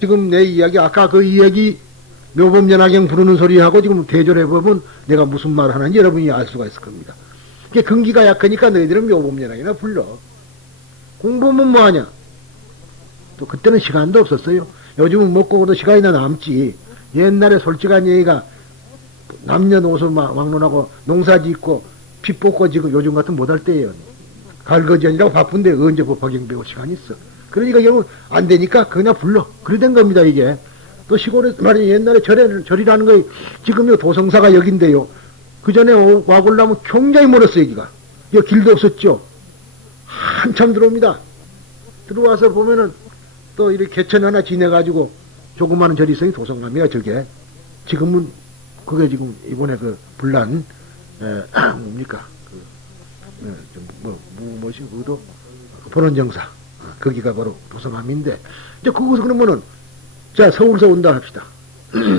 지금 내 이야기, 아까 그 이야기 묘범연화경 부르는 소리하고 지금 대조해보면 내가 무슨 말 하는지 여러분이 알 수가 있을 겁니다. 그게 근기가 약하니까 너희들은 묘범연화경이나 불러. 공부하면 뭐하냐? 또 그때는 시간도 없었어요. 요즘은 먹고 오도 시간이나 남지. 옛날에 솔직한 얘기가 남녀노소 막론하고 농사 짓고 피 뽑고 지금 요즘 같은 못할 때예요. 갈거지아니라고 바쁜데 언제 법화경 배울 시간이 있어. 그러니까 결국 안 되니까 그냥 불러. 그래 된 겁니다, 이게. 또 시골에 말이 옛날에 절이라는 거 지금요 도성사가 여긴데요. 그 전에 와보려면 굉장히 멀었어요, 여기가. 여기 길도 없었죠. 한참 들어옵니다. 들어와서 보면은 또 이렇게 개천 하나 지내가지고 조그마한 절이 있어요, 도성갑니다, 저게. 지금은 그게 지금 이번에 그 불난 뭡니까 뭐지 그도 본원정사 거기가 바로 도성함인데 이제 거기서 그러면은 자 서울서 온다 합시다.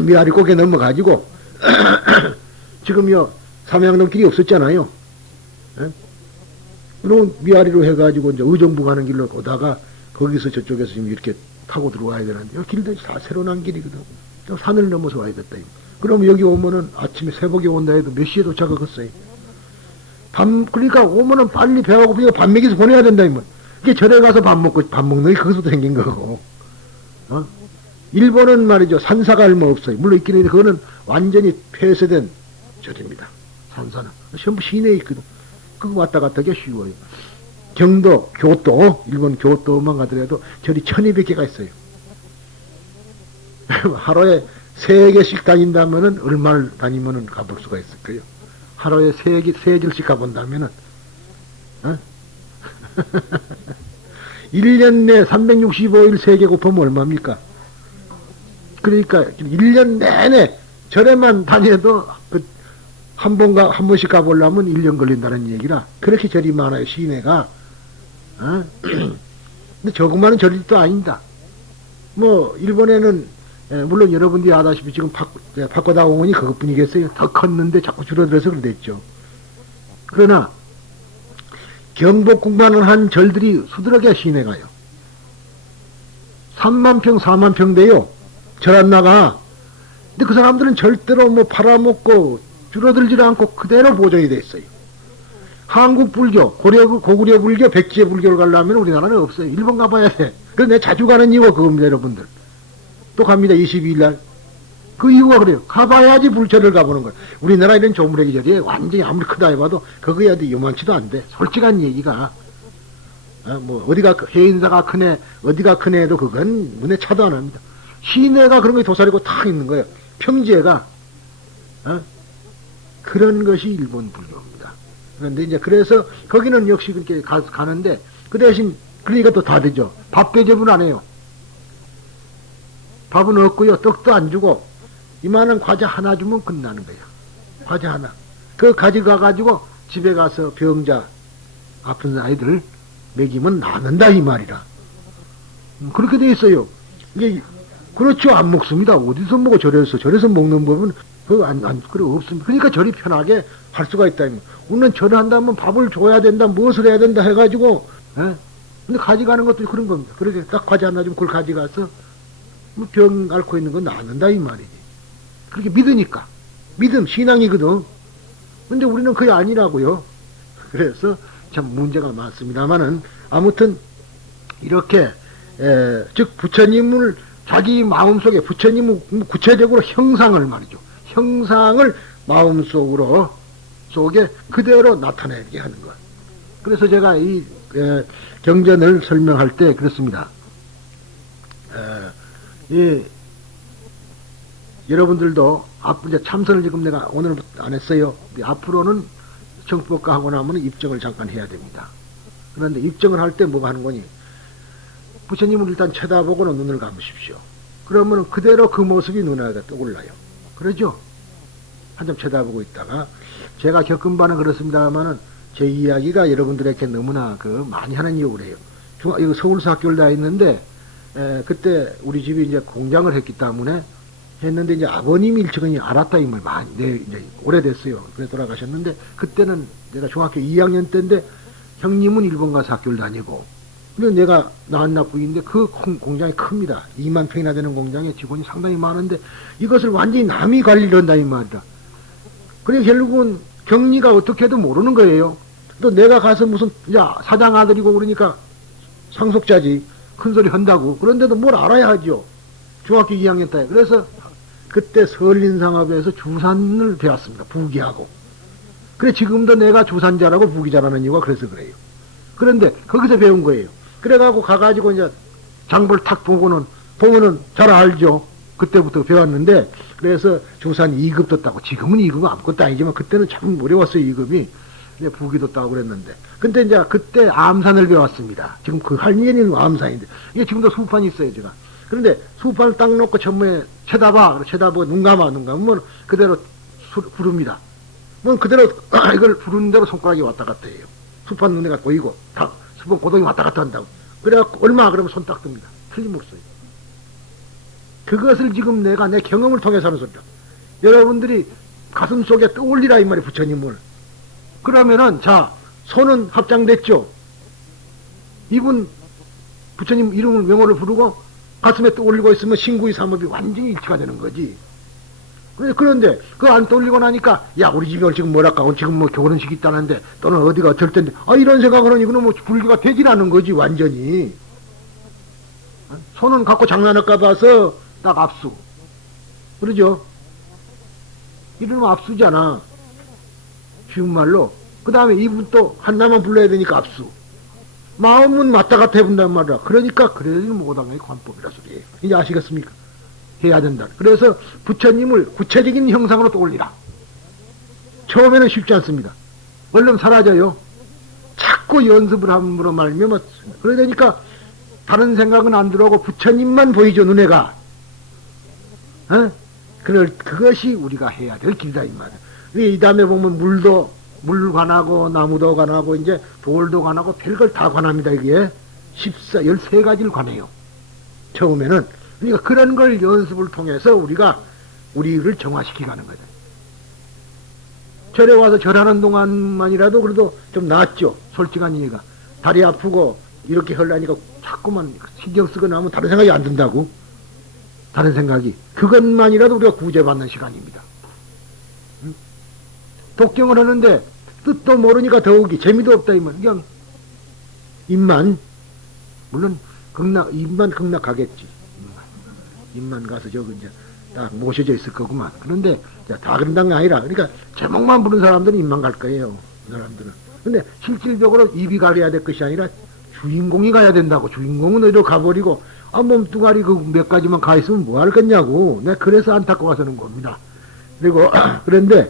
미아리 꼭에 넘어가지고 지금요 삼양동길이 없었잖아요. 예? 그럼 미아리로 해가지고 이제 의정부 가는 길로 오다가 거기서 저쪽에서 지금 이렇게 타고 들어와야 되는데 요 길도 다 새로 난 길이거든. 산을 넘어서 와야 됐다. 그럼 여기 오면은 아침에 새벽에 온다 해도 몇 시에 도착하겠어요? 그러니까 오면은 빨리 배가 고프니까 밥 먹여서 보내야 된다, 이면. 이게 절에 가서 밥 먹는 게 거기서도 생긴 거고. 일본은 말이죠. 산사가 얼마 없어요. 물론 있긴 한데, 그거는 완전히 폐쇄된 절입니다. 산사는. 전부 시내에 있거든. 그거 왔다 갔다 하기 쉬워요. 경도, 교토, 일본 교토만 가더라도 절이 1200개가 있어요. 하루에 3개씩 다닌다면은 얼마를 다니면은 가볼 수가 있을 거예요. 하루에 3절씩 가본다면은, 1년 내 365일 3개 곱하면 얼마입니까? 그러니까 1년 내내 절에만 다녀도 한 번씩 가보려면 1년 걸린다는 얘기라. 그렇게 절이 많아요, 시내가. 근데 조그마한 절이 또 아닙니다. 뭐, 일본에는 물론 여러분들이 아다시피 지금 바꿔다 공원이 그것뿐이겠어요. 더 컸는데 자꾸 줄어들어서 그랬죠. 그러나 경복궁만을 한 절들이 수두룩해 시내가요. 3만 평, 4만 평 돼요. 절 안 나가. 근데 그 사람들은 절대로 뭐 팔아먹고 줄어들지 않고 그대로 보존이 돼 있어요. 한국 불교, 고구려 불교, 백제 불교를 가려면 우리나라는 없어요. 일본 가봐야 돼. 그래서 내가 자주 가는 이유가 그겁니다, 여러분들. 또 갑니다. 22일 날. 그 이유가 그래요. 가봐야지 불철을 가보는 거야. 우리나라 이런 조물애기 절이 완전히 아무리 크다 해봐도 그거야 요만치도 안 돼. 솔직한 얘기가. 뭐 어디가 해인사가 크네 어디가 크네 해도 그건 눈에 차도 안 합니다. 시내가 그런 게 도사리고 탁 있는 거예요. 평지에가. 그런 것이 일본 불교입니다. 그런데 이제 그래서 거기는 역시 그렇게 가는데 그 대신 그러니까 또 다 되죠. 밥 대접은 안 해요. 밥은 없고요. 떡도 안 주고 이만한 과자 하나 주면 끝나는 거예요. 과자 하나. 그거 가져가가지고 집에 가서 병자 아픈 아이들 먹이면 낫는다 이 말이라. 그렇게 돼 있어요. 이게 그렇죠. 안 먹습니다. 어디서 먹어 절에서 먹는 법은 그래 없습니다. 그러니까 절이 편하게 할 수가 있다. 우리는 절을 한다면 밥을 줘야 된다, 무엇을 해야 된다 해가지고, 근데 가져가는 것도 그런 겁니다. 그렇게 딱 과자 하나 좀 그걸 가져가서 뭐 병 앓고 있는 건 낫는다 이 말이지. 그렇게 믿으니까. 믿음, 신앙이거든. 근데 우리는 그게 아니라고요. 그래서 참 문제가 많습니다만은 아무튼 이렇게 즉 부처님을 자기 마음속에 부처님은 구체적으로 형상을 말이죠. 형상을 속에 그대로 나타내게 하는 것. 그래서 제가 이 경전을 설명할 때 그렇습니다. 여러분들도 이제 참선을 지금 내가 오늘 안 했어요. 앞으로는 청법과 하고 나면 입정을 잠깐 해야 됩니다. 그런데 입정을 할 때 뭐가 하는 거니? 부처님을 일단 쳐다보고는 눈을 감으십시오. 그러면 그대로 그 모습이 눈에 떠올라요. 그러죠? 한참 쳐다보고 있다가 제가 겪은 바는 그렇습니다만은 제 이야기가 여러분들에게 너무나 많이 하는 이유가 그래요. 이거 서울서 학교를 다녔는데 그때 우리 집이 이제 공장을 했기 때문에 했는데 이제 아버님 일찍은 알았다 이 말 많이 이제 오래됐어요. 그래 돌아가셨는데 그때는 내가 중학교 2학년 때인데 형님은 일본 가서 학교를 다니고 근데 내가 나왔나 부인데 그 공장이 큽니다. 2만 평이나 되는 공장에 직원이 상당히 많은데 이것을 완전히 남이 관리를 한다 이 말이다. 그래 결국은 경리가 어떻게 해도 모르는 거예요. 또 내가 가서 무슨 야 사장 아들이고 그러니까 상속자지 큰소리 한다고. 그런데도 뭘 알아야 하죠. 중학교 2학년 때. 그래서 그때 설린상업에서 주산을 배웠습니다. 부기하고. 그래 지금도 내가 주산자라고 부기 잘하는 이유가 그래서 그래요. 그런데 거기서 배운 거예요. 그래가지고 가가지고 이제 장볼 탁 보면은 잘 알죠. 그때부터 배웠는데 그래서 주산 2급 떴다고. 지금은 2급은 아무것도 아니지만 그때는 참 어려웠어요. 2급이. 부기도 따고 그랬는데. 근데 이제 그때 암산을 배웠습니다. 지금 그 할미에는 암산인데 이게 지금도 수판이 있어요 제가. 그런데 수판을 딱 놓고 전부에 쳐다보고 눈 감으면 그대로 부릅니다. 뭐 그대로 이걸 부르는 대로 손가락이 왔다 갔다 해요. 수판 눈에가 보이고 다 수판 고동이 왔다 갔다 한다고. 그래갖고 얼마 그러면 손 딱 듭니다. 틀림없어요. 그것을 지금 내가 내 경험을 통해서 하는 소리다. 여러분들이 가슴속에 떠올리라 이 말이 부처님을. 그러면은 자 손은 합장됐죠. 이분 부처님 이름을 명호를 부르고 가슴에 떠올리고 있으면 신구의 삼업이 완전히 일치가 되는 거지. 그런데 그거 안 떠올리고 나니까 야 우리 집에 지금 뭐랄까 지금 뭐 결혼식이 있다는데 또는 어디가 어쩔 텐데 이런 생각을 하니 이거는 뭐 불교가 되질 않는 거지 완전히. 손은 갖고 장난할까 봐서 딱 압수. 그러죠? 이러면 압수잖아. 쉬운 말로. 그 다음에 이분 또 한나만 불러야 되니까 압수. 마음은 맞다 갔다 해본단 말이야. 그러니까 그래야지 모당의 관법이라 소리예요. 이제 아시겠습니까? 해야 된다. 그래서 부처님을 구체적인 형상으로 떠올리라. 처음에는 쉽지 않습니다. 얼른 사라져요. 자꾸 연습을 함으로 말미암아 그러니까 다른 생각은 안 들어오고 부처님만 보이죠 눈에가. 그것이 우리가 해야 될 길이다 이 말이야. 이 다음에 보면 물 관하고 나무도 관하고 이제 돌도 관하고 별걸 다 관합니다. 이게 13가지를 관해요. 처음에는. 그러니까 그런 걸 연습을 통해서 우리가 우리를 정화시키 가는 거죠. 절에 와서 절하는 동안만이라도 그래도 좀 낫죠. 솔직한 얘기가. 다리 아프고 이렇게 하려니까 자꾸만 신경 쓰고 나면 다른 생각이 안 든다고. 다른 생각이. 그것만이라도 우리가 구제받는 시간입니다. 독경을 하는데 뜻도 모르니까 더욱이 재미도 없다 이만. 그냥 입만 물론 입만 극락하겠지. 입만 가서 저기 이제 딱 모셔져 있을 거구만. 그런데 다 그런다는 게 아니라 그러니까 제목만 부른 사람들은 입만 갈 거예요. 그 사람들은. 근데 실질적으로 입이 가려야 될 것이 아니라 주인공이 가야 된다고. 주인공은 어디로 가버리고 몸뚱아리 그 몇 가지만 가 있으면 뭐 할 거냐고. 내가 그래서 안타까워서 하는 겁니다. 그리고 그런데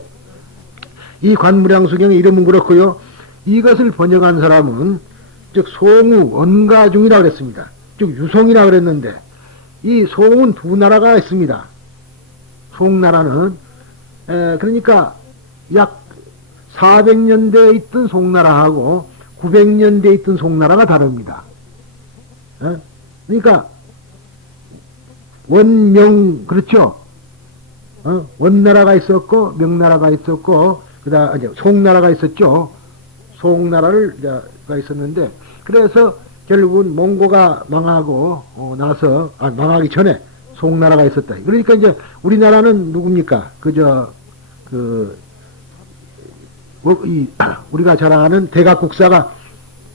이 관무량수경의 이름은 그렇고요. 이것을 번역한 사람은 즉 송우 원가중이라 그랬습니다. 즉 유송이라 그랬는데 이 송은 두 나라가 있습니다. 송나라는 그러니까 약 400년대에 있던 송나라하고 900년대에 있던 송나라가 다릅니다. 그러니까 원명 그렇죠. 원나라가 있었고 명나라가 있었고 그다음에 송나라가 있었죠. 송나라가 있었는데 그래서 결국은 몽고가 망하고 나서 망하기 전에 송나라가 있었다. 그러니까 이제 우리나라는 누굽니까? 우리가 잘 아는 대각국사가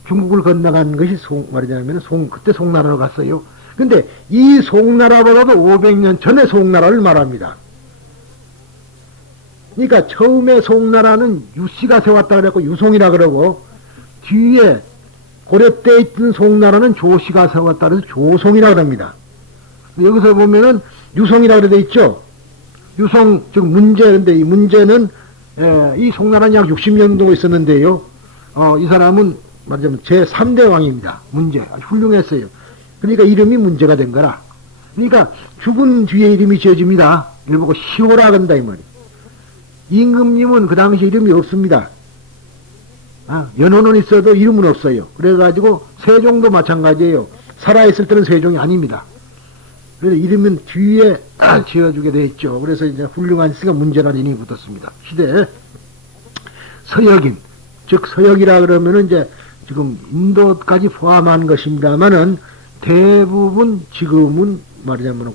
중국을 건너간 것이 말이자면 그때 송나라로 갔어요. 근데 이 송나라보다도 500년 전에 송나라를 말합니다. 그러니까 처음에 송나라는 유씨가 세웠다 그랬고 유송이라 그러고 뒤에 고려 때 있던 송나라는 조씨가 세웠다 그래서 조송이라 그럽니다. 여기서 보면은 유송이라 그래 돼 있죠. 유송 즉 문제. 근데 이 문제는 이 송나라는 약 60년 동안 있었는데요. 이 사람은 말하자면 제3대 왕입니다. 문제 아주 훌륭했어요. 그러니까 이름이 문제가 된 거라. 그러니까 죽은 뒤에 이름이 지어집니다. 이걸 보고 시호라 한다 이 말이에요. 임금님은 그 당시 이름이 없습니다. 연호는 있어도 이름은 없어요. 그래가지고 세종도 마찬가지예요. 살아있을 때는 세종이 아닙니다. 그래서 이름은 뒤에 지어주게 돼 있죠. 그래서 이제 훌륭한 씨가 문제라는 이름이 붙었습니다. 시대에 서역인, 즉 서역이라 그러면은 이제 지금 인도까지 포함한 것입니다만은 대부분 지금은 말하자면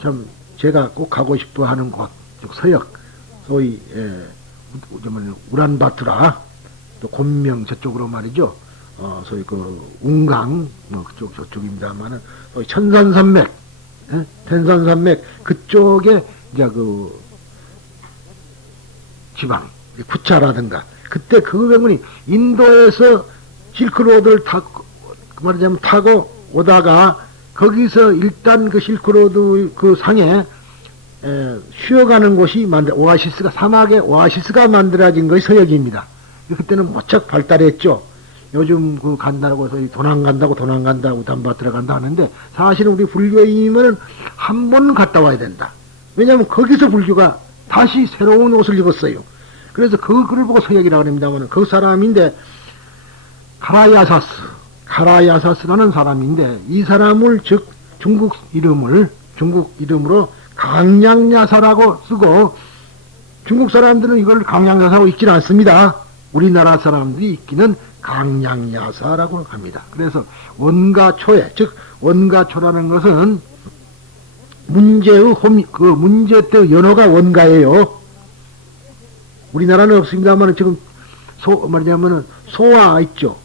참 제가 꼭 가고 싶어 하는 곳, 즉 서역, 소위 우란바토르, 또 곤명 저쪽으로 말이죠. 소위 그 운강 뭐 그쪽 저쪽입니다만은 소위 천산산맥, 텐산산맥 그쪽에 이제 그 지방 구차라든가 그때 그 병군이 인도에서 실크로드를 타고 말하자면 타고 오다가 거기서 일단 그 실크로드 그 상에 쉬어가는 곳이 오아시스가 사막의 오아시스가 만들어진 것이 서역입니다. 그때는 무척 발달했죠. 요즘 그 간다고 해서 도난 간다고 우단바토르 간다 하는데 사실은 우리 불교인이면은 한 번 갔다 와야 된다. 왜냐하면 거기서 불교가 다시 새로운 옷을 입었어요. 그래서 그 글을 보고 서역이라고 합니다만 그 사람인데 카라야사스라는 사람인데 이 사람을 즉 중국 이름으로 강량야사라고 쓰고 중국 사람들은 이걸 강량야사라고 읽지는 않습니다. 우리나라 사람들이 읽기는 강량야사라고 합니다. 그래서 원가초에 즉 원가초라는 것은 문제 때 연어가 원가예요. 우리나라는 없습니다만 지금 말하자면은 소화 있죠.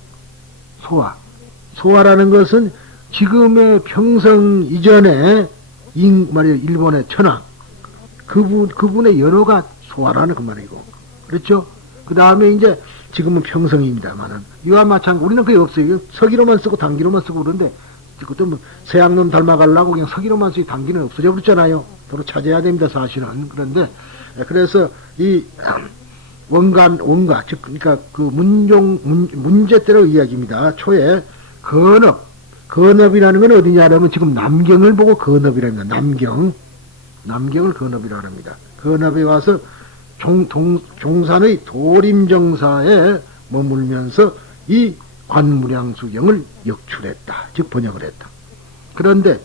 소화라는 것은 지금의 평성 이전에 일본의 천황 그분의 연호가 소화라는 그 말이고 그렇죠. 그 다음에 이제 지금은 평성입니다만은 이와 마찬가지 우리는 그게 없어요. 서기로만 쓰고 단기로만 쓰고 그러는데 그것도 뭐 서양놈 닮아가려고 그냥 서기로만 쓰고 단기는 없어져 버렸잖아요. 도로 찾아야 됩니다 사실은. 그런데 그래서 이 원가 즉 그러니까 그 문제대로 이야기입니다. 초에 건업이라는 건 어디냐면 지금 남경을 보고 건업이랍니다. 남경을 건업이라고 합니다. 건업에 와서 종산의 도림정사에 머물면서 이 관무량수경을 역출했다. 즉 번역을 했다. 그런데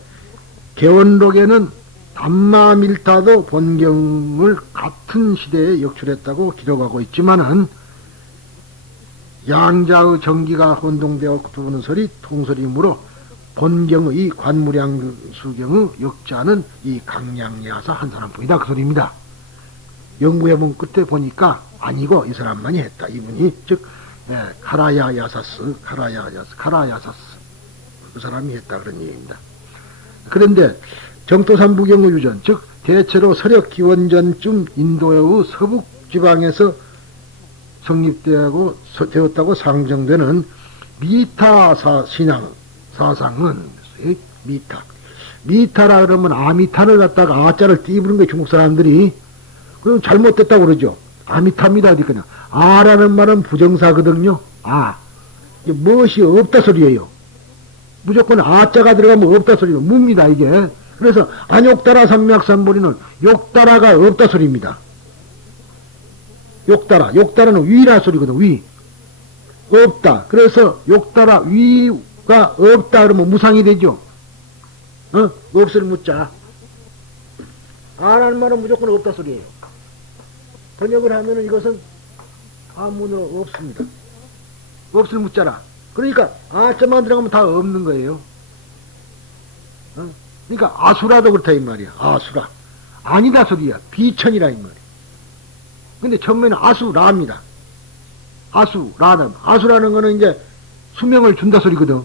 개원록에는 담마밀타도 본경을 같은 시대에 역출했다고 기록하고 있지만은 양자의 정기가 혼동되어 부르는 소리 통소리이므로 본경의 관무량수경의 역자는 이 강량야사 한 사람뿐이다 그 소리입니다. 연구해본 끝에 보니까 아니고 이 사람만이 했다. 이분이 즉 카라야사스 그 사람이 했다 그런 얘기입니다. 그런데 정토삼부경의 유전 즉 대체로 서력 기원전쯤 인도의 서북 지방에서 성립되었다고 상정되는 미타 신앙 사상은 미타라 그러면 아미타를 갖다가 아자를 띄부는 게 중국 사람들이 그럼 잘못됐다고 그러죠. 아미타입니다. 그러니까 아라는 말은 부정사거든요. 무엇이 없다 소리예요. 무조건 아자가 들어가면 없다 소리고 뭡니다 이게. 그래서 안욕따라 삼맥삼보리는 욕따라가 없다 소리입니다. 욕따라는 위라 소리거든. 위 없다. 그래서 욕따라 위가 없다 그러면 무상이 되죠. 없을 무자. 아라는 말은 무조건 없다 소리예요. 번역을 하면은 이것은 아무나 없습니다. 없을 무자라. 그러니까 아자만 들어가면 다 없는 거예요. 그러니까 아수라도 그렇다 이 말이야. 아수라. 아니다 소리야. 비천이라 이 말이야. 근데 처음에는 아수라입니다. 아수라다. 아수라는 거는 이제 수명을 준다 소리거든.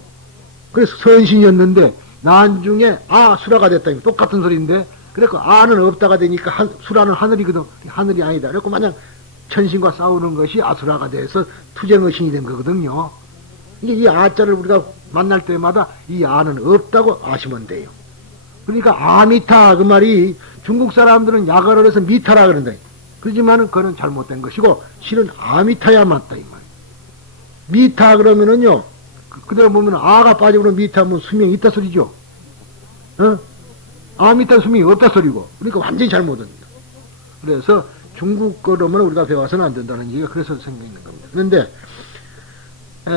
그래서 선신이었는데 나중에 아수라가 됐다. 똑같은 소리인데 그래서 아는 없다가 되니까 수라는 하늘이거든. 하늘이 아니다. 그래서 마냥 천신과 싸우는 것이 아수라가 돼서 투쟁의신이 된 거거든요. 이게 이 아자를 우리가 만날 때마다 이 아는 없다고 아시면 돼요. 그러니까 아미타 그 말이 중국 사람들은 약어를 해서 미타라 그런다. 그렇지만은 그건 잘못된 것이고 실은 아미타야 맞다 이 말. 미타 그러면은요 그대로 보면 아가 빠지고는 미타면 수명이 있다 소리죠. 아미타 수명이 없다 소리고 그러니까 완전히 잘못됩니다. 그래서 중국 거로만 우리가 배워서는 안 된다는 얘기가 그래서 생기는 겁니다. 그런데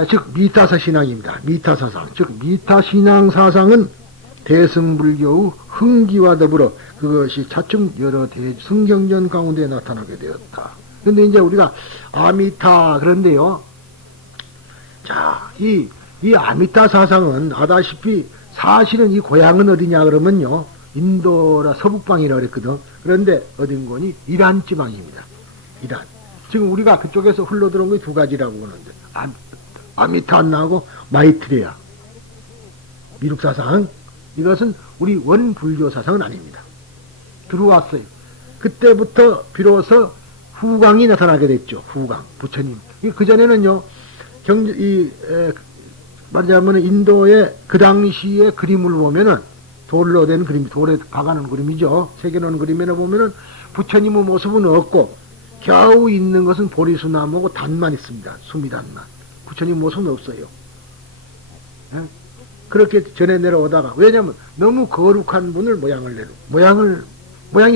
즉 미타사 신앙입니다. 미타사상 즉 미타신앙 사상은 대승불교의 흥기와 더불어 그것이 차츰 여러 대승경전 가운데 나타나게 되었다. 그런데 이제 우리가 아미타 그런데요 이 아미타 사상은 아다시피 사실은 이 고향은 어디냐 그러면요. 인도라 서북방이라 그랬거든. 그런데 어딘 거니? 이란 지방입니다. 이란. 지금 우리가 그쪽에서 흘러들어온 게 두 가지라고 하는데 아미타 안 나오고 마이트레야. 미륵 사상. 이것은 우리 원불교 사상은 아닙니다. 들어왔어요. 그때부터 비로소 후광이 나타나게 됐죠. 후광, 부처님. 그전에는요, 말하자면 인도의 그 당시의 그림을 보면은 돌로 된 그림, 돌에 박아놓은 그림이죠. 새겨놓은 그림에 보면은 부처님의 모습은 없고 겨우 있는 것은 보리수 나무고 단만 있습니다. 수미 단만. 부처님 모습은 없어요. 예? 그렇게 전해 내려오다가 왜냐하면 너무 거룩한 분을 모양이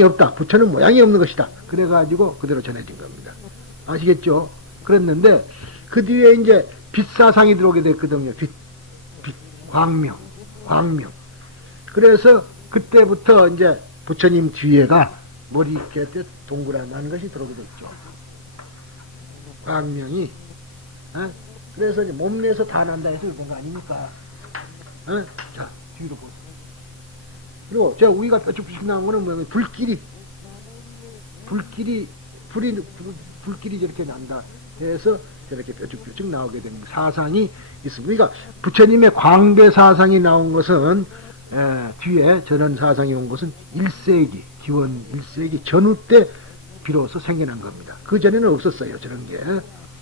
없다. 부처는 모양이 없는 것이다. 그래가지고 그대로 전해진 겁니다. 아시겠죠? 그랬는데 그 뒤에 이제 빛사상이 들어오게 됐거든요. 빛, 광명. 그래서 그때부터 이제 부처님 뒤에가 머리 이렇게 동그란 것이 들어오게 됐죠. 광명이. 그래서 이제 몸내에서 다 난다 해서 그런 거 아닙니까? 자, 뒤로 보세요. 그리고 제가 우리가 뾰족뾰족 나온 거는 뭐냐면 불길이 저렇게 난다 해서 저렇게 뾰족뾰족 나오게 되는 사상이 있습니다. 그러니까 부처님의 광배 사상이 나온 것은 뒤에 전원 사상이 온 것은 1세기, 기원 1세기 전후 때 비로소 생겨난 겁니다. 그 전에는 없었어요, 저런 게.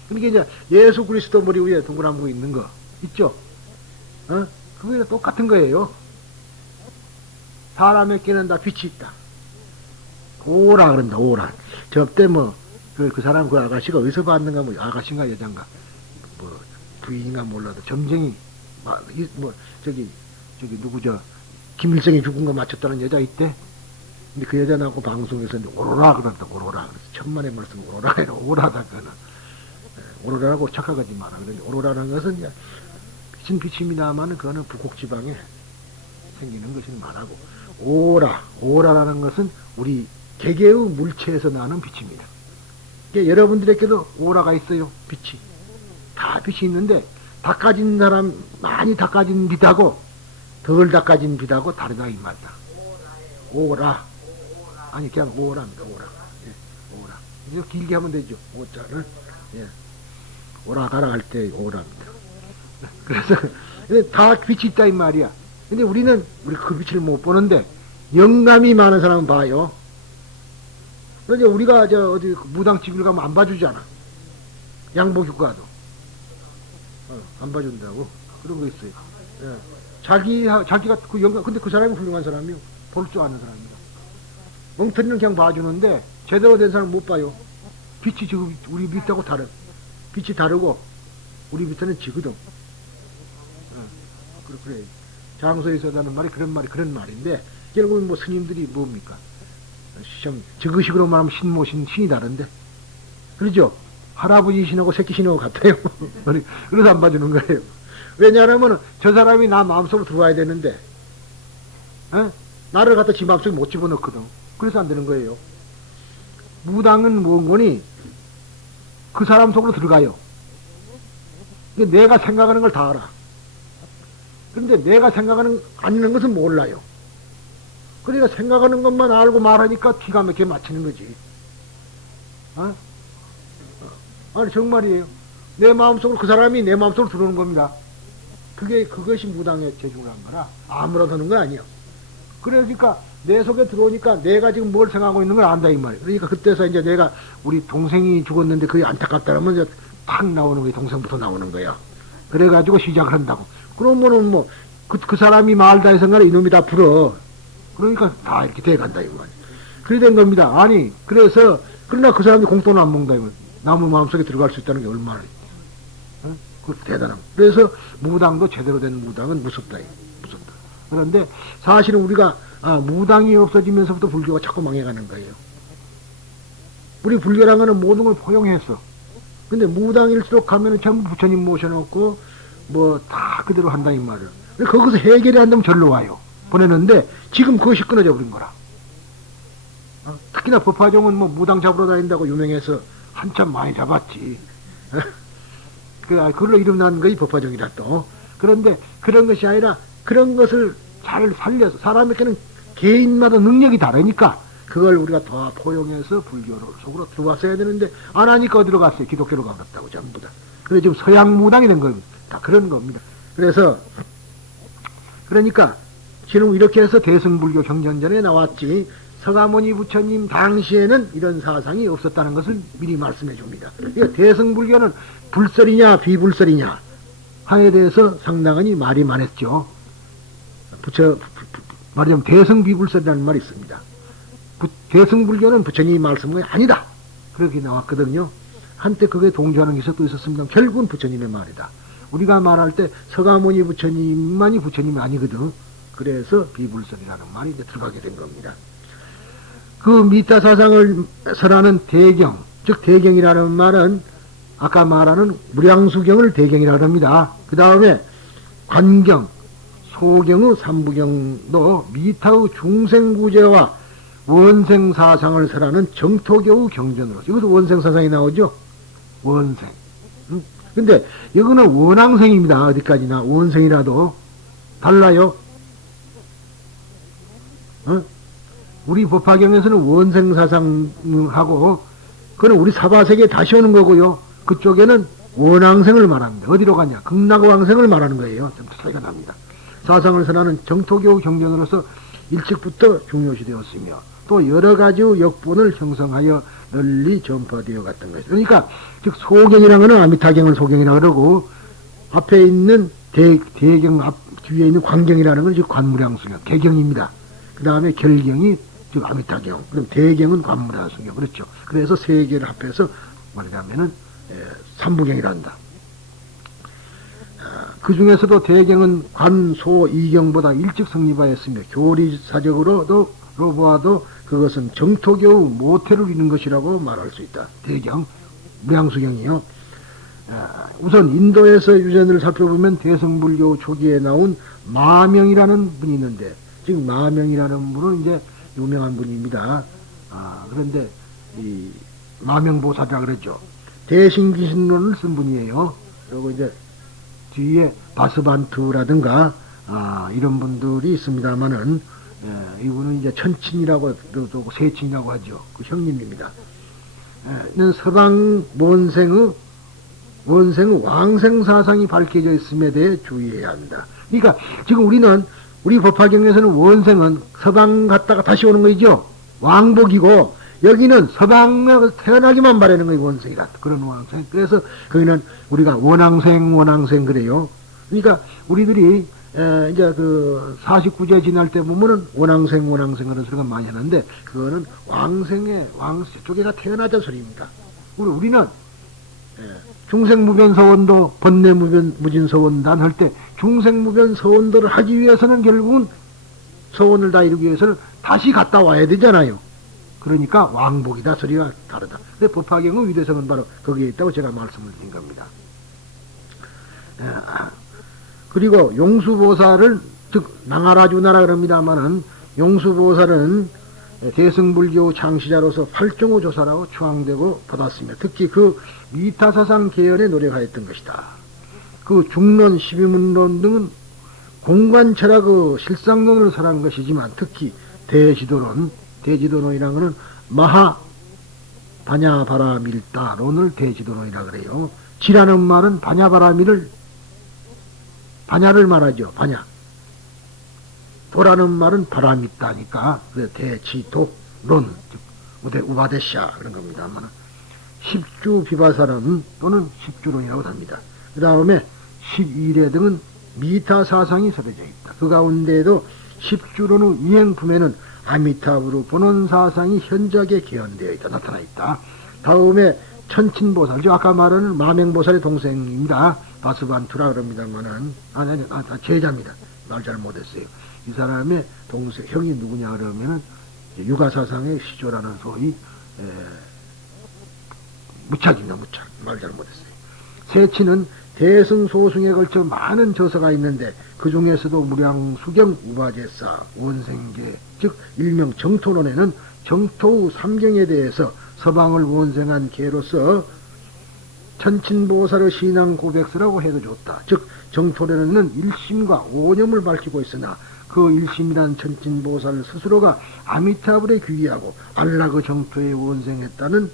그러니까 이제 예수 그리스도 머리 위에 동그란 거 있는 거 있죠? 그게 똑같은 거예요. 사람에게는 다 빛이 있다. 오라 그런다, 오라. 저때 그 사람, 그 아가씨가 어디서 봤는가, 아가씨인가 여잔가, 부인인가 몰라도 점쟁이, 김일성이 죽은 거 맞췄다는 여자 있대? 근데 그 여자 나오고 방송에서 오로라 그런다, 오로라. 그래서 천만의 말씀 오로라 해라, 오라다, 그거는. 오로라라고 착각하지 마라. 그러니 오로라라는 것은 빛은 빛입니다만 그거는 북극 지방에 생기는 것이 말하고 오라라는 것은 우리 개개의 물체에서 나는 빛입니다. 그러니까 여러분들에게도 오라가 있어요. 빛이 다 빛이 있는데 닦아진 사람 많이 닦아진 빛하고 덜 닦아진 빛하고 다르다 이 말이다. 오라 아니 그냥 오라입니다. 오라. 예, 오라. 이거 길게 하면 되죠. 오자를. 예. 오라가라 할 때 오라입니다. 그래서 다 빛이 있다 이 말이야. 근데 우리 그 빛을 못 보는데 영감이 많은 사람은 봐요. 그런데 우리가 어디 무당집을 가면 안 봐주잖아. 양복 가도 안 봐준다고 그런 거 있어요. 예. 자기가 그 영감 근데 그 사람이 훌륭한 사람이요. 볼 줄 아는 사람이다. 멍터리는 그냥 봐주는데 제대로 된 사람 못 봐요. 빛이 지금 우리 빛하고 다른. 빛이 다르고 우리 빛에는 지거든. 그래. 장소에서 하는 말이 그런 말인데 결국은 스님들이 뭡니까? 저거식으로 말하면 신모신 신이 다른데 그러죠? 할아버지 신하고 새끼 신하고 같아요. 그래서 안 봐주는 거예요. 왜냐하면 저 사람이 나 마음속으로 들어와야 되는데 나를 갖다 지 마음속에 못 집어넣거든. 그래서 안 되는 거예요. 무당은 뭔거니 그 사람 속으로 들어가요. 내가 생각하는 걸 다 알아. 그런데 내가 생각하는 아니는 것은 몰라요. 그러니까 생각하는 것만 알고 말하니까 기가 막히게 맞히는 거지. 아니 정말이에요. 내 마음속으로 그 사람이 내 마음속으로 들어오는 겁니다. 그것이 무당의 재주를 한 거라 아무나 하는 거 아니에요. 그러니까 내 속에 들어오니까 내가 지금 뭘 생각하고 있는 걸 안다 이 말이에요. 그러니까 그때서 이제 내가 우리 동생이 죽었는데 그게 안타깝다면 이제 탁 나오는 거예요. 동생부터 나오는 거예요. 그래가지고 시작을 한다고. 그러면은 그 사람이 말다 해서 간에 이놈이 다 불어. 그러니까 다 이렇게 돼간다 이 말이에요. 그래 된 겁니다. 아니 그래서 그러나 그 사람이 공돈을 안 먹는다 이 말이에요. 남의 마음속에 들어갈 수 있다는 게 얼마나 그 대단한. 그래서 무당도 제대로 된 무당은 무섭다. 무섭다. 그런데 사실은 우리가 무당이 없어지면서부터 불교가 자꾸 망해가는 거예요. 우리 불교라는 거는 모든 걸 포용했어. 근데 무당일수록 가면은 전부 부처님 모셔놓고 다 그대로 한다 이 말을. 거기서 해결이 안 되면 절로 와요. 보내는데 지금 그것이 끊어져 버린 거라. 특히나 법화종은 무당 잡으러 다닌다고 유명해서 한참 많이 잡았지. 그걸로 이름 난 것이 법화종이다 또. 그런데 그런 것이 아니라 그런 것을 잘 살려서 사람에게는 개인마다 능력이 다르니까 그걸 우리가 더 포용해서 불교 속으로 들어왔어야 되는데 안 하니까 어디로 갔어요? 기독교로 가버렸다고 전부 다. 그래 지금 서양 무당이 된 겁니다. 다 그런 겁니다. 그래서 그러니까 지금 이렇게 해서 대승불교 경전전에 나왔지 서가모니 부처님 당시에는 이런 사상이 없었다는 것을 미리 말씀해 줍니다. 그러니까 대승불교는 불설이냐 비불설이냐 하에 대해서 상당히 말이 많았죠. 말하자면 대승비불설이라는 말이 있습니다. 대승불교는 부처님이 말씀이 아니다. 그렇게 나왔거든요. 한때 그게 동조하는 기사도 있었습니다. 결국은 부처님의 말이다. 우리가 말할 때 서가모니 부처님만이 부처님이 아니거든. 그래서 비불설이라는 말이 이제 들어가게 된 겁니다. 그 미타 사상을 설하는 대경, 즉 대경이라는 말은 아까 말하는 무량수경을 대경이라고 합니다. 그 다음에 관경, 소경의 삼부경도 미타의 중생구제와 원생사상을 설하는 정토교의 경전으로. 여기서 원생사상이 나오죠? 원생. 근데 여기는 원앙생입니다. 어디까지나 원생이라도 달라요. 우리 법화경에서는 원생사상하고 그건 우리 사바세계에 다시 오는 거고요. 그쪽에는 원앙생을 말합니다. 어디로 가냐? 극락왕생을 말하는 거예요. 좀 차이가 납니다. 사상을 선하는 정토교 경전으로서 일찍부터 중요시되었으며 또 여러 가지의 역본을 형성하여 널리 전파되어 갔던 것이죠. 그러니까 즉 소경이라는 것은 아미타경을 소경이라고 그러고 앞에 있는 대경 앞 뒤에 있는 관경이라는 건 즉 관무량수경 개경입니다. 그 다음에 결경이 즉 아미타경, 그럼 대경은 관무량수경 그렇죠. 그래서 세 개를 합해서 말하자면은 삼부경이란다. 그 중에서도 대경은 관, 소, 이경보다 일찍 성립하였으며 교리사적으로도 보아도 그것은 정토교의 모태를 이룬 것이라고 말할 수 있다. 대경, 무량수경이요. 우선 인도에서 유전을 살펴보면 대승불교 초기에 나온 마명이라는 분이 있는데 지금 마명이라는 분은 이제 유명한 분입니다. 그런데 이 마명보사라 그러죠. 대신기신론을 쓴 분이에요. 그리고 이제 뒤에 바스반투라든가 이런 분들이 있습니다만은 이분은 이제 천친이라고 또 세친이라고 하죠. 그 형님입니다. 서방 원생의 왕생 사상이 밝혀져 있음에 대해 주의해야 한다. 그러니까 지금 우리 법화경에서는 원생은 서방 갔다가 다시 오는 거죠. 왕복이고 여기는 서방에 태어나기만 바라는 거예요. 원생이라 그런 왕생. 그래서 거기는 우리가 원왕생 그래요. 그러니까 우리들이 이제 그 49제 지날 때 보면은 원왕생 그런 소리가 많이 하는데 그거는 왕생의 쪽에가 태어나자 소리입니다. 우리는 중생무변서원도 번뇌무진서원단 할 때 중생무변서원도를 하기 위해서는 결국은 서원을 다 이루기 위해서는 다시 갔다 와야 되잖아요. 그러니까 왕복이다 소리가 다르다. 근데 법화경의 위대성은 바로 거기에 있다고 제가 말씀을 드린 겁니다. 그리고 용수보살을 즉 낭하라주나라 그럽니다마는 용수보살은 대승불교 창시자로서 활종의 조사라고 추앙되고 받았으며 특히 그 미타사상 개연에 노력하였던 것이다. 그 중론, 십이문론 등은 공관철학의 실상론을 설한 것이지만 특히 대지도론이라는 것은 마하 바냐바라밀다론을 대지도론이라 그래요. 지라는 말은 바냐바라밀을 바냐를 말하죠. 바냐. 도라는 말은 바람이 있다니까. 그래서 대지도론, 우바데샤 그런 겁니다만 십주 비바사론 또는 십주론이라고 합니다. 그 다음에 11회 등은 미타 사상이 서려져 있다. 그 가운데에도 십주론의 이행품에는 아미타브로 보는 사상이 현저하게 개헌되어 있다. 나타나 있다. 다음에 천친보살, 즉 아까 말하는 마명보살의 동생입니다. 바스반투라 그럽니다만은 제자입니다. 말 잘못했어요. 이 사람의 동생 형이 누구냐 그러면은 유가사상의 시조라는 소위 무착입니다. 무착. 말 잘못했어요. 세치는 대승소승에 걸쳐 많은 저서가 있는데 그 중에서도 무량수경 우바제사 원생계 즉 일명 정토론에는 정토의 삼경에 대해서 서방을 원생한 계로서 천친보살의 신앙 고백서라고 해도 좋다. 즉 정토련에는 일심과 오념을 밝히고 있으나 그 일심이란 천친보살 스스로가 아미타불에 귀의하고 안락의 정토에 원생했다는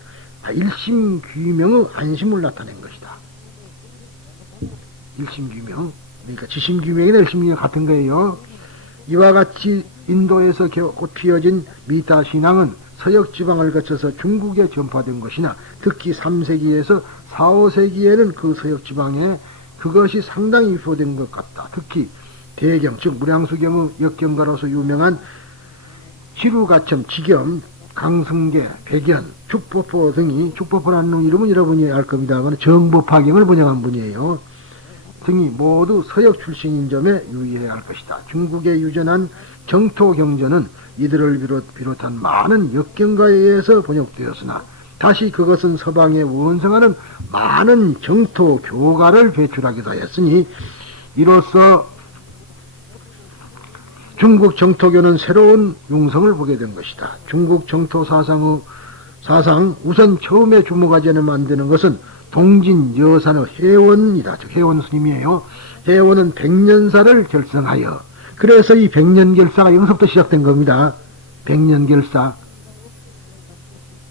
일심 귀명의 안심을 나타낸 것이다. 일심 귀명, 그러니까 지심 귀명이나 일심 귀명 같은 거예요. 이와 같이 인도에서 곧 피어진 미타 신앙은 서역 지방을 거쳐서 중국에 전파된 것이나 특히 3세기에서 4, 5세기에는 그 서역 지방에 그것이 상당히 유포된 것 같다. 특히 대경, 즉 무량수경의 역경가로서 유명한 지루가첨, 지겸, 강승계, 백연, 축법포 등이, 축법포라는 이름은 여러분이 알 겁니다만 정법화경을 번역한 분이에요. 등이 모두 서역 출신인 점에 유의해야 할 것이다. 중국에 유전한 정토경전은 이들을 비롯한 많은 역경가에 의해서 번역되었으나 다시 그것은 서방에 원성하는 많은 정토 교가를 배출하기도 하였으니 이로써 중국 정토교는 새로운 융성을 보게 된 것이다. 중국 정토 사상 우선 처음에 주목하지 만드는 것은 동진 여산의 해원이다. 즉 해원 스님이에요. 해원은 백년사를 결성하여, 그래서 이 백년결사가 여기서부터 시작된 겁니다. 백년결사.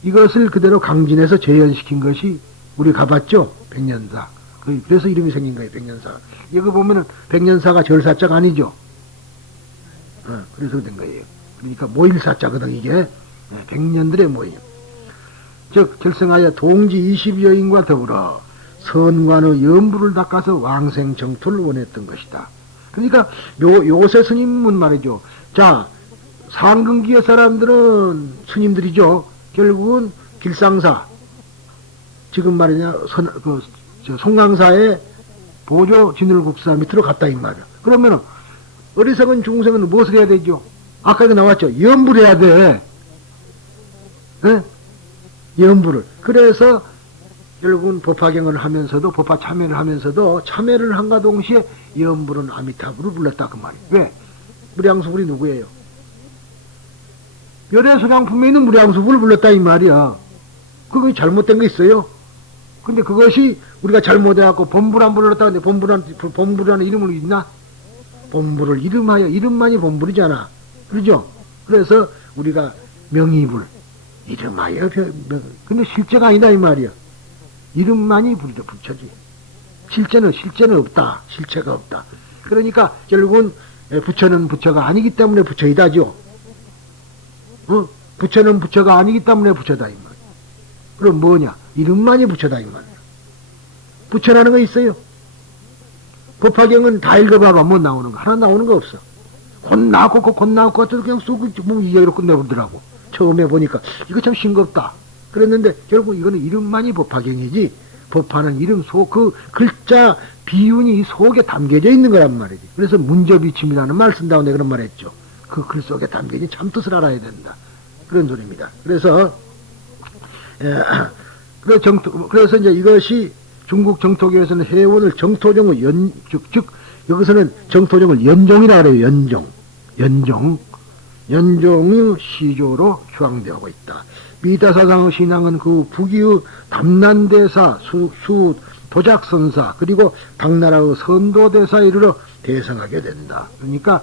이것을 그대로 강진해서 재현시킨 것이 우리 가봤죠? 백년사. 그래서 이름이 생긴 거예요. 백년사. 여기 보면은 백년사가 절사자가 아니죠. 그래서 된 거예요. 그러니까 모일사자거든 이게. 백년들의 모임. 즉 결성하여 동지 20여인과 더불어 선관의 염불을 닦아서 왕생 정토를 원했던 것이다. 그러니까 요새 스님은 말이죠. 자, 상근기의 사람들은 스님들이죠. 결국은 길상사, 지금 말이냐 송강사의 보조 진울국사 밑으로 갔다 이 말이야. 그러면 어리석은 중생은 무엇을 해야 되죠? 아까도 나왔죠. 염불해야 돼. 네? 염불을. 그래서 결국은 법화경을 하면서도, 법화 참여를 하면서도 참여를 한가 동시에 염불은 아미타불을 불렀다 그 말이에요. 왜? 무량수불이 누구예요? 열애소량품에 있는 무량수불을 불렀다 이 말이야. 그게 잘못된 거 있어요? 근데 그것이 우리가 잘못해갖고 본불안 불렀다 근데 본불이라는 이름을 있나? 본불을 이름하여, 이름만이 본불이잖아. 그러죠? 그래서 우리가 명의불, 이름하여 근데 실제가 아니다 이 말이야. 이름만이 부처지. 실제는 없다. 실체가 없다. 그러니까 결국은 부처는 부처가 아니기 때문에 부처이다죠. 부처는 부처가 아니기 때문에 부처다 이 말이야. 그럼 뭐냐? 이름만이 부처다 이 말이야. 부처라는 거 있어요? 법화경은 다 읽어봐봐. 뭐 나오는 거? 하나 나오는 거 없어. 곧 나올 것 같아도 그냥 쏙 이야기로 끝내보더라고. 처음에 보니까 이거 참 싱겁다. 그랬는데 결국 이거는 이름만이 법화경이지, 법화는 이름 그 글자 비운이 이 속에 담겨져 있는 거란 말이지. 그래서 문저비침이라는 말 쓴다고 내가 그런 말 했죠. 그 글 속에 담겨진 참 뜻을 알아야 된다. 그런 소리입니다. 그래서 그래서 이제 이것이 중국 정토교에서는 해원을 정토종의 즉 여기서는 정토종을 연종이라 그래요. 연종의 시조로 추앙되고 있다. 미타사상의 신앙은 그 북위의 담난대사, 도작선사, 그리고 당나라의 선도대사에 이르러 대성하게 된다. 그러니까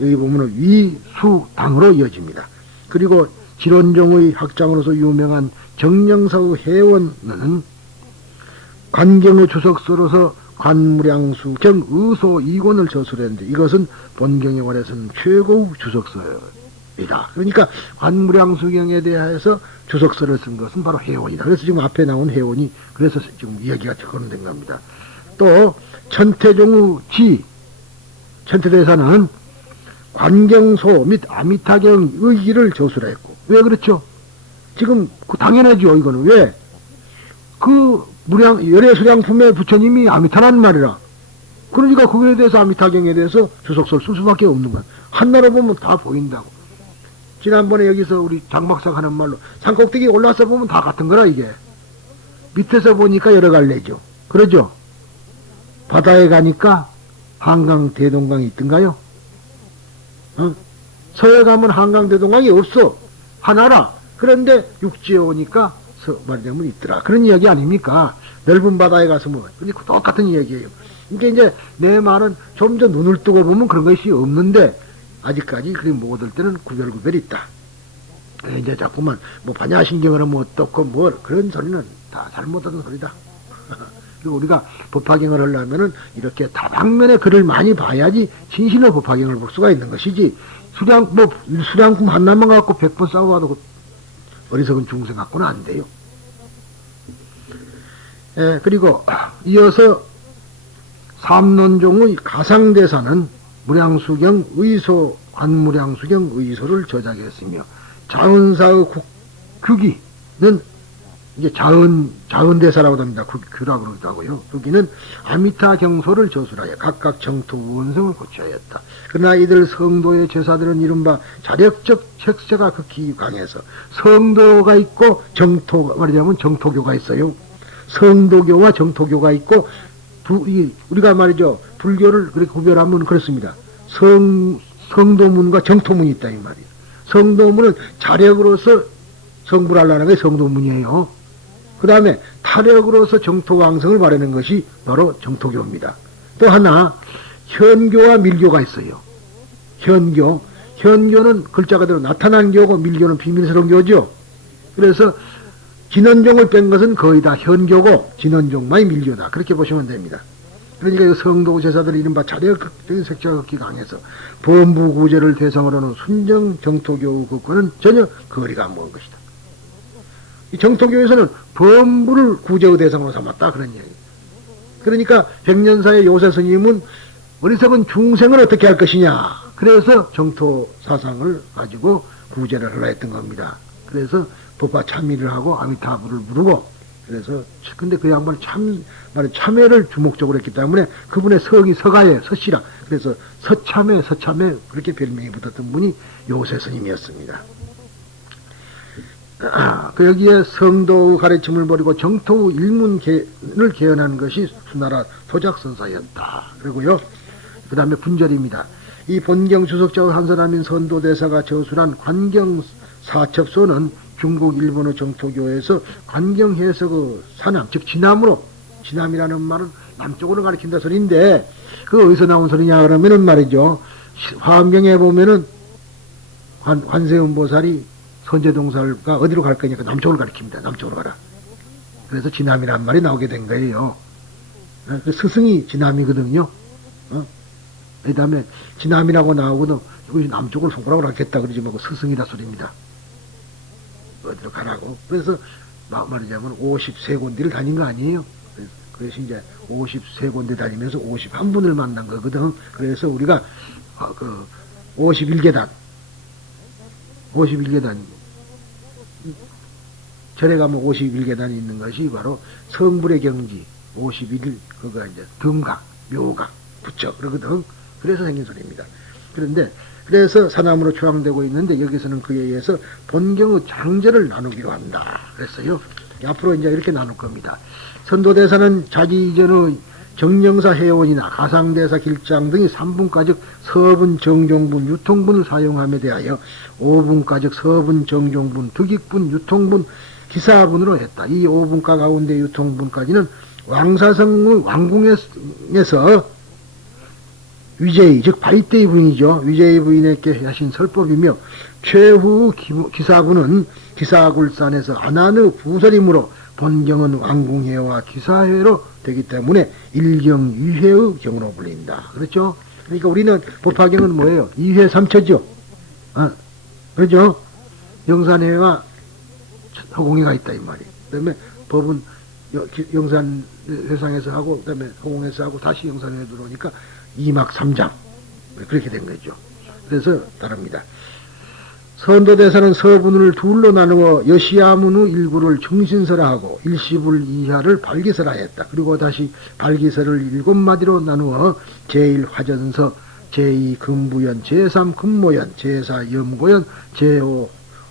여기 보면 위수당으로 이어집니다. 그리고 지론종의 학장으로서 유명한 정령사의 해원은 관경의 주석서로서 관무량수 경 의소 이권을 저술했는데 이것은 본경에 관해서는 최고의 주석서이다. 그러니까 관무량수경에 대해서 주석서를 쓴 것은 바로 해원이다. 그래서 지금 앞에 나온 해원이 그래서 지금 이야기가 거론된 겁니다. 또 천태종의 천태대사는 관경소 및 아미타경 의기를 저술했고, 왜 그렇죠? 지금 당연하죠. 이거는 왜? 그 열애수량품의 부처님이 아미타라는 말이라. 그러니까 그거에 대해서 아미타경에 대해서 주석서를 쓸 수밖에 없는 거야. 한나라 보면 다 보인다고. 지난번에 여기서 우리 장박사가 하는 말로 산꼭대기 올라서 보면 다 같은 거라 이게. 밑에서 보니까 여러 갈래죠. 그러죠? 바다에 가니까 한강 대동강이 있던가요? 서해 가면 한강 대동강이 없어. 하나라. 그런데 육지에 오니까 말하자면 있더라. 그런 이야기 아닙니까? 넓은 바다에 가서 뭐, 근데 똑같은 이야기예요. 그러니까 이제 내 말은 좀 더 눈을 뜨고 보면 그런 것이 없는데, 아직까지 그리 못 얻을 때는 구별구별이 있다. 이제 자꾸만, 뭐, 반야신경으로 뭐 어떻고 뭐, 그런 소리는 다 잘못하는 소리다. 그리고 우리가 법화경을 하려면은 이렇게 다방면의 글을 많이 봐야지 진실의 법화경을 볼 수가 있는 것이지, 수량품 하나만 갖고 100번 싸워봐도 어리석은 중생 갖고는 안 돼요. 그리고 이어서 삼론종의 가상대사는 무량수경 의소, 관무량수경 의소를 저작했으며, 자은사의 규기는 이제 자은대사라고 합니다. 규라고 그러기도 하고요. 규기는 아미타 경소를 저술하여 각각 정토 원성을 고쳐야했다. 그러나 이들 성도의 제사들은 이른바 자력적 색세가 극히 강해서 성도가 있고 말하자면 정토교가 있어요. 성도교와 정토교가 있고, 우리가 말이죠, 불교를 그렇게 구별하면 그렇습니다. 성도문과 정토문이 있다 이 말이에요. 성도문은 자력으로서 성불하려는 게 성도문이에요. 그 다음에 타력으로서 정토왕성을 말하는 것이 바로 정토교입니다. 또 하나 현교와 밀교가 있어요. 현교는 글자 그대로 나타난 교고, 밀교는 비밀스러운 교죠. 그래서 진원종을 뺀 것은 거의 다 현교고 진원종만이 밀교다, 그렇게 보시면 됩니다. 그러니까 성도 제사들이 이른바 자력적인 색채가 극히 강해서 범부구제를 대상으로 하는 순정 정토교의 것과는 전혀 거리가 먼 것이다. 이 정토교에서는 범부를 구제의 대상으로 삼았다, 그런 이야기. 그러니까 백년사의 요새 스님은 어리석은 중생을 어떻게 할 것이냐, 그래서 정토 사상을 가지고 구제를 하려 했던 겁니다. 그래서 법화 참의를 하고 아미타불을 부르고, 그래서 근데 그 양반은 참회를 주목적으로 했기 때문에 그분의 성이 서가에 서씨라, 그래서 서참회 그렇게 별명이 붙었던 분이 요새 스님이었습니다. 여기에 성도의 가르침을 버리고 정토의 일문을 개헌한 것이 수나라 소작선사였다. 그리고요, 그 다음에 분절입니다. 이 본경 주석자의 한 사람인 선도대사가 저술한 관경사첩소는 중국 일본의 정토교에서 관경해석의 사남, 즉 진남이라는 말은 남쪽으로 가리킨다 소리인데, 그 어디서 나온 소리냐 그러면은 말이죠, 화엄경에 보면은 관세음보살이 선제동살가 어디로 갈 거니까 남쪽으로 가리킵니다. 남쪽으로 가라. 그래서 진남이란 말이 나오게 된 거예요. 그 스승이 진남이거든요. 그 다음에 진남이라고 나오고도 여기 남쪽을 손가락으로 하겠다 그러지 말고 스승이라 소리입니다. 어디로 가라고. 그래서 말하자면 53군데를 다닌 거 아니에요. 그래서 이제 53군데 다니면서 51분을 만난 거거든. 그래서 우리가 51계단 절에 가면 51계단이 있는 것이 바로 성불의 경지 51, 그거 이제 등각, 묘각, 부처 그러거든. 그래서 생긴 소리입니다. 그래서 사남으로 추앙되고 있는데, 여기서는 그에 의해서 본경의 장제를 나누기로 한다 그랬어요. 앞으로 이제 이렇게 나눌 겁니다. 선도대사는 자기 이전의 정령사 회원이나 가상대사 길장 등이 3분가즉 서분, 정종분, 유통분을 사용함에 대하여 5분가즉 서분, 정종분, 득익분, 유통분, 기사분으로 했다. 이 5분가 가운데 유통분까지는 왕사성의 왕궁에서 위제의, 즉 바이때의 부인이죠. 위제의 부인에게 하신 설법이며, 최후 기사군은 기사굴산에서 안한의 부설이므로 본경은 왕궁회와 기사회로 되기 때문에 일경유회의 경으로 불린다. 그렇죠? 그러니까 우리는 법화경은 뭐예요? 2회 3처죠. 그렇죠? 영산회와 허공회가 있다 이 말이에요. 그 다음에 법은 영산회상에서 하고, 그 다음에 허공에서 하고, 다시 영산회에 들어오니까 2막 3장 그렇게 된 거죠. 그래서 다릅니다. 선도대사는 서분을 둘로 나누어 여시야문의 일부를 정신설하고 일시불 이하를 발기설하였다. 그리고 다시 발기설을 7마디로 나누어 제1화전서, 제2금부연, 제3금모연, 제4염고연, 제5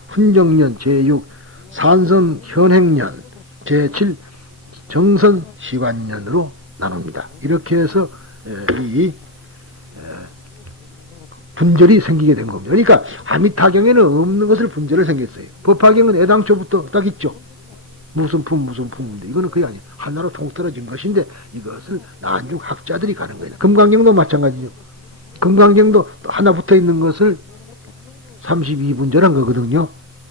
훈정년, 제6 산성현행년, 제7 정선시관년으로 나눕니다. 이렇게 해서 이 분절이 생기게 된 겁니다. 그러니까 아미타경에는 없는 것을 분절을 생겼어요. 법화경은 애당초부터 딱 있죠. 무슨 품인데 이거는 그게 아니에요. 하나로 통떨어진 것인데 이것을 나중 학자들이 가는 거예요. 금강경도 마찬가지죠. 금강경도 하나 붙어 있는 것을 32분절한 거거든요.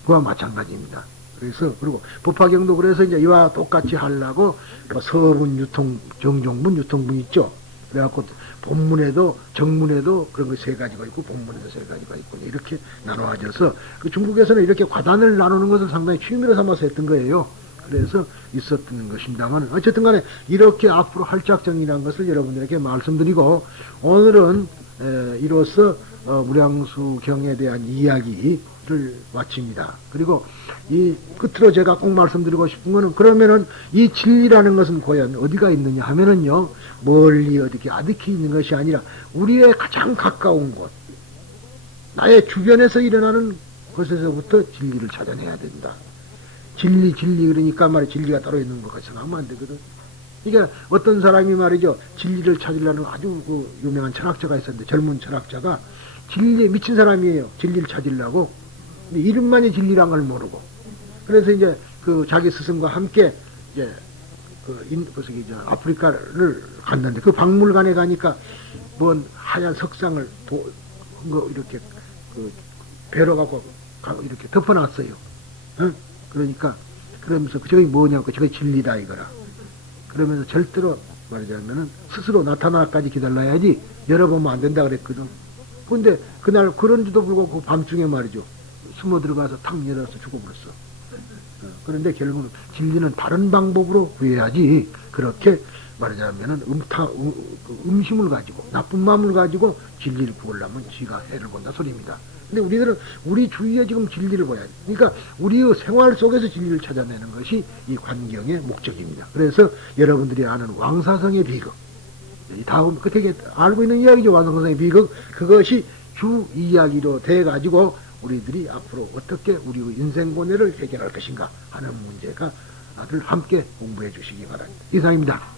그와 마찬가지입니다. 그래서 그리고 법화경도 그래서 이제 이와 똑같이 하려고 뭐 서분, 유통, 정종분, 유통분 있죠. 그래갖고 본문에도 정문에도 그런 거 세 가지가 있고 본문에도 세 가지가 있고 이렇게 나눠져서 그 중국에서는 이렇게 과단을 나누는 것을 상당히 취미로 삼아서 했던 거예요. 그래서 있었던 것입니다만 어쨌든 간에 이렇게 앞으로 할작정이라는 것을 여러분들에게 말씀드리고 오늘은 이로써 무량수경에 대한 이야기를 마칩니다. 그리고 이 끝으로 제가 꼭 말씀드리고 싶은 거는 그러면은 이 진리라는 것은 과연 어디가 있느냐 하면은요 멀리 어디게 아득히 있는 것이 아니라 우리의 가장 가까운 곳 나의 주변에서 일어나는 것에서부터 진리를 찾아내야 된다. 진리 그러니까 말이야 진리가 따로 있는 것 같이 생각하면 안 되거든. 이게 어떤 사람이 말이죠 진리를 찾으려는 아주 그 유명한 철학자가 있었는데 젊은 철학자가 진리에 미친 사람이에요. 진리를 찾으려고. 근데 이름만이 진리란 걸 모르고. 그래서 이제 그 자기 스승과 함께 이제 아프리카를 갔는데 그 박물관에 가니까 뭔 하얀 석상을 이렇게 그 배로 갖고 이렇게 덮어놨어요. 응? 그러니까 그러면서 저게 뭐냐고 저게 진리다 이거라. 그러면서 절대로 말하자면은 스스로 나타나까지 기다려야지 열어보면 안 된다 그랬거든. 근데 그날 그런지도 불구하고 그 밤중에 말이죠. 숨어 들어가서 탁 열어서 죽어버렸어. 그런데 결국은 진리는 다른 방법으로 구해야지 그렇게 말하자면은 음심을 가지고 나쁜 마음을 가지고 진리를 구하려면 지가 해를 본다 소리입니다. 근데 우리들은 우리 주위에 지금 진리를 봐야 돼. 그러니까 우리의 생활 속에서 진리를 찾아내는 것이 이 관경의 목적입니다. 그래서 여러분들이 아는 왕사성의 비극 다음 끝에 알고 있는 이야기죠. 왕사성의 비극 그것이 주 이야기로 돼가지고 우리들이 앞으로 어떻게 우리의 인생고뇌를 해결할 것인가 하는 문제가 다들 함께 공부해 주시기 바랍니다. 이상입니다.